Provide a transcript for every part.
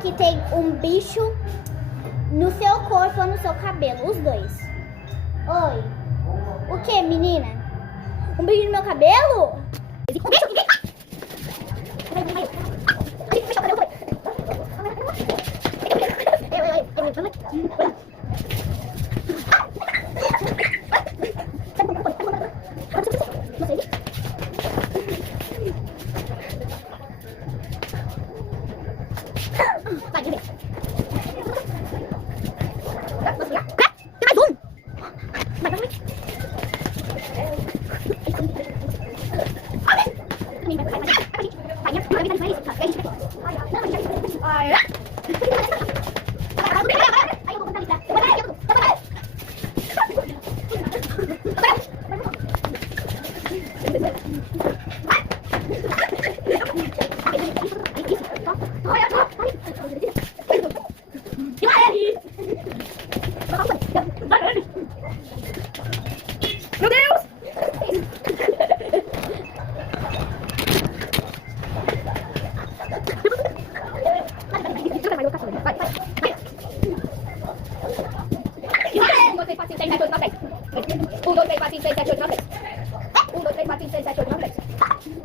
que tem um bicho no seu corpo ou no seu cabelo, os dois. Oi. O que, menina? Um bicho no meu cabelo? Vai, bebê. Tem mais um. Vai, vai, vai. Meu Deus! Vai, vai, vai. 1, 2, 3, 4, 5, 6, 7, 8, 9, 10. 1, 2, 3, 4, 5, 6, 7, 8, 9, 10. 1, 2, 3, 4, 5, 6, 7, 8, 9, 10.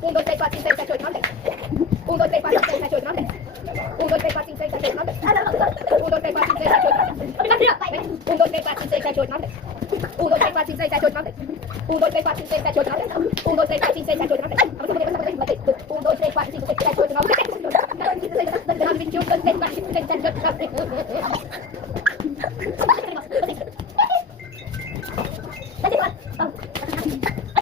1, 2, 3, 4, 5, 6, 7, 8, 9, 10. 1, 2, 3, 4, 5, 6, 7, 8, 9, 10. 1, 2, 3, 4, 5, 6, 7, 8, 9, 10. 1, 2, 3, 4, 5, 6, 7, 8, 9, 10. 1, 2, 3, 4, 5, 6, 7, 8, 9, 10. 1, 2, 3, 4, 5, 6, 7, 8, 9, 10. 1, 2, 3, 4, 5, 6, 7, 8, 9, 10. 1, 2, 3, 4, 5, 6, 7, 8, 9, 10. 1, 2, 3, 4, 5, 6, 7, 8, 9, 10. 21, 22, 23, 24, 25, 26, 27, 28, 29, 30.